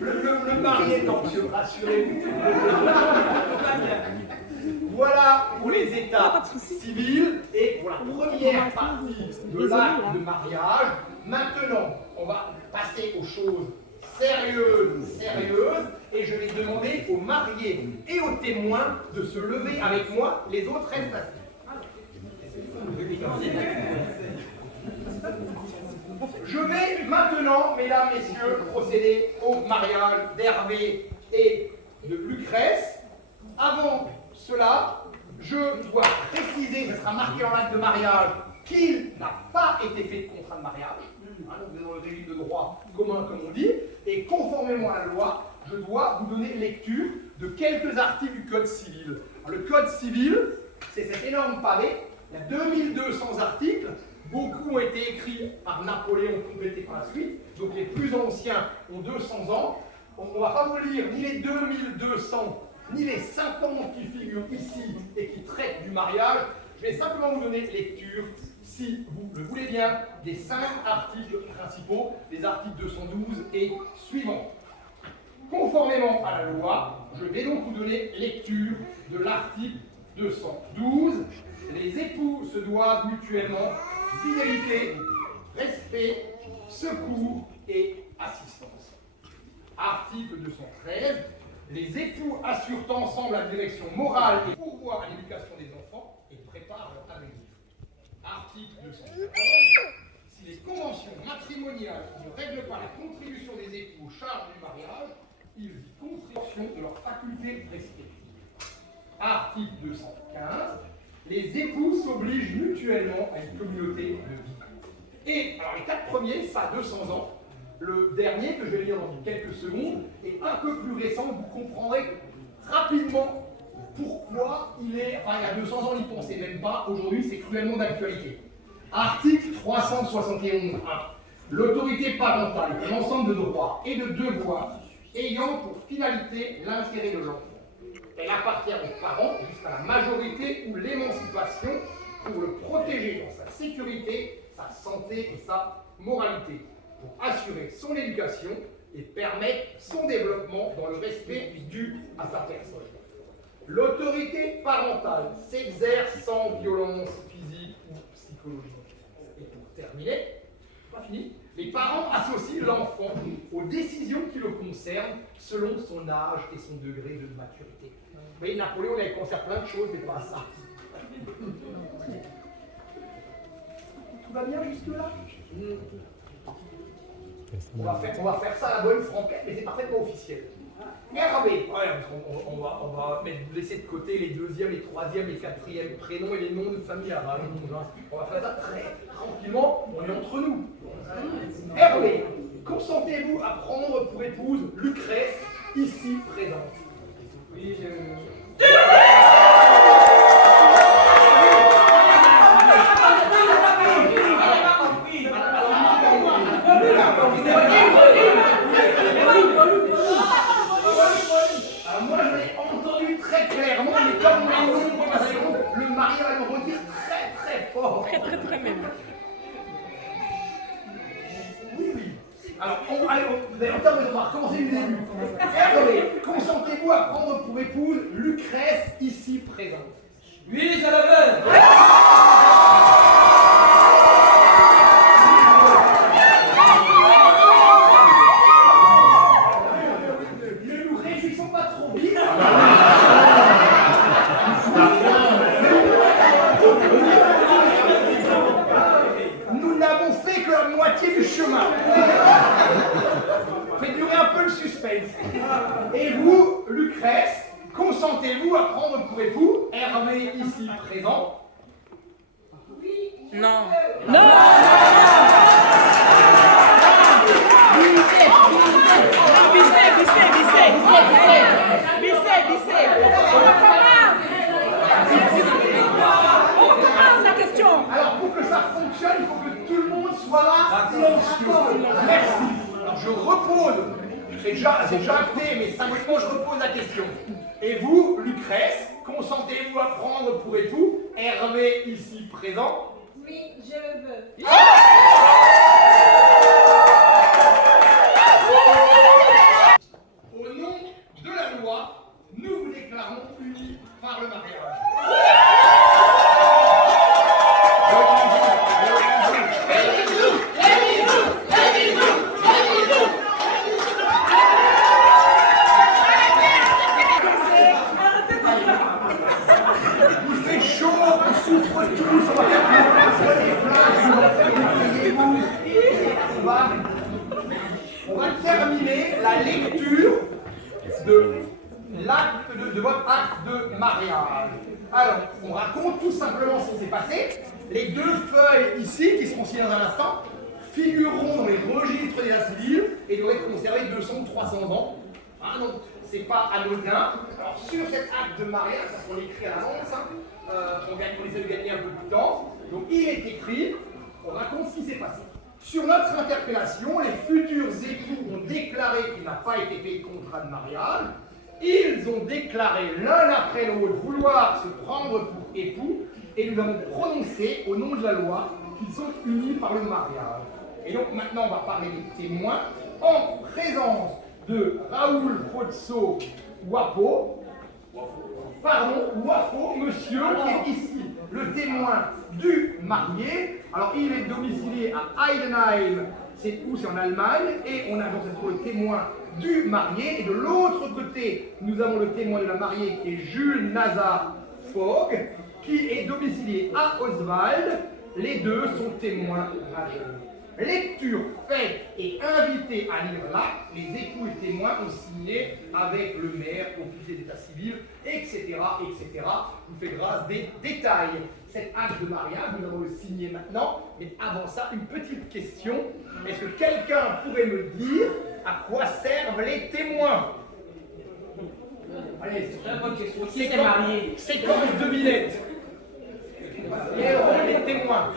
Le marié est anxieux, rassurez-vous. Voilà pour les étapes civiles et pour la première partie de l'acte de mariage. Maintenant, on va passer aux choses sérieuses, et je vais demander aux mariés et aux témoins de se lever avec moi, les autres restent assis. Je vais maintenant, mesdames, messieurs, procéder au mariage d'Hervé et de Lucrèce. Avant cela, je dois préciser, ce sera marqué en acte de mariage, qu'il n'a pas été fait de contrat de mariage. Donc vous êtes dans le régime de droit commun, comme on dit, et conformément à la loi, je dois vous donner lecture de quelques articles du Code civil. Alors, le Code civil, c'est cet énorme pavé, il y a 2200 articles, beaucoup ont été écrits par Napoléon, complétés par la suite, donc les plus anciens ont 200 ans. On ne va pas vous lire ni les 2200, ni les 50 qui figurent ici et qui traitent du mariage. Je vais simplement vous donner lecture, si vous le voulez bien, des 5 articles principaux, les articles 212 et suivants. Conformément à la loi, je vais donc vous donner lecture de l'article 212. Les époux se doivent mutuellement fidélité, respect, secours et assistance. Article 213. Les époux assurent ensemble la direction morale et pourvoient à l'éducation des enfants et préparent leur avenir. Article 214. Si les conventions matrimoniales ne règlent pas la contribution des époux aux charges du mariage, ils y contribuent de leurs facultés respectives. Article 215. Les époux s'obligent mutuellement à une communauté de vie. Et alors les 4 premiers, ça a 200 ans. Le dernier, que je vais lire dans quelques secondes, est un peu plus récent. Vous comprendrez rapidement pourquoi il est... Enfin, il y a 200 ans, on n'y pensait même pas. Aujourd'hui, c'est cruellement d'actualité. Article 371.1. L'autorité parentale est un ensemble de droits et de devoirs ayant pour finalité l'intérêt de l'enfant. Elle appartient aux parents jusqu'à la majorité ou l'émancipation pour le protéger dans sa sécurité, sa santé et sa moralité, pour assurer son éducation et permettre son développement dans le respect dû à sa personne. L'autorité parentale s'exerce sans violence physique ou psychologique. Et pour terminer, pas fini, les parents associent l'enfant aux décisions qui le concernent selon son âge et son degré de maturité. Vous voyez, Napoléon il concerne plein de choses, mais pas ça. Tout va bien jusque-là? On va faire ça à la bonne franquette, mais c'est parfaitement officiel. Hervé, on va laisser de côté les 2e, les 3e, les 4e prénoms et les noms de famille arabes. On va faire ça très tranquillement, on est entre nous. Hervé, consentez-vous à prendre pour épouse Lucrèce, ici présente? Oui, moi je l'ai entendu très clairement, mais comme le mari va le redire très fort. Très même. Oui. Alors, vous allez entendre, on va recommencer du début. Hervé, consentez-vous à prendre pour épouse Lucrèce, ici présente? Oui, je la veux. Ne nous réjouissons pas trop vite. Nous n'avons fait que la moitié du chemin. Faites durer un peu le suspense. Et vous, Lucrèce, consentez-vous à prendre pour époux Hervé ici présent? Non. Alors pour que ça fonctionne, il faut que tout le monde soit là. Merci. Alors je repose, c'est déjà acté, mais symboliquement je repose la question. Et vous, Lucrèce, consentez-vous à prendre pour époux Hervé ici présent? Oui, je le veux. on va terminer la lecture de l'acte de votre acte de mariage. Alors, on raconte tout simplement ce qui s'est passé. Les deux feuilles ici, qui seront signées dans un instant, figureront dans les registres d'état civil et doivent être conservées 200 ou 300 ans. Hein, donc, c'est pas anodin. Alors, sur cet acte de mariage, parce qu'on l'écrit à l'avance, on essaie de gagner un peu de temps. Donc, il est écrit, on raconte ce qui s'est passé. Sur notre interpellation, les futurs époux ont déclaré qu'il n'a pas été fait de contrat de mariage. Ils ont déclaré l'un après l'autre vouloir se prendre pour époux et nous avons prononcé au nom de la loi qu'ils sont unis par le mariage. Et donc maintenant on va parler des témoins en présence de Raoul Pozzo Wafo, monsieur qui est ici le témoin du marié. Alors il est domicilié à Heidenheim, c'est où? C'est en Allemagne, et on a donc le témoin du marié, et de l'autre côté, nous avons le témoin de la mariée qui est Jules Nazar Fogg, qui est domicilié à Oswald. Les deux sont témoins majeurs. Lecture faite et invité à lire l'acte, les époux et témoins ont signé avec le maire, officier d'état civil, etc., etc. Je vous fais grâce des détails. Cet acte de mariage, nous allons le signer maintenant, mais avant ça, une petite question. Est-ce que quelqu'un pourrait me dire à quoi servent les témoins? Allez, C'est une bonne question. Qui s'est marié? séquence de billettes. Les témoins.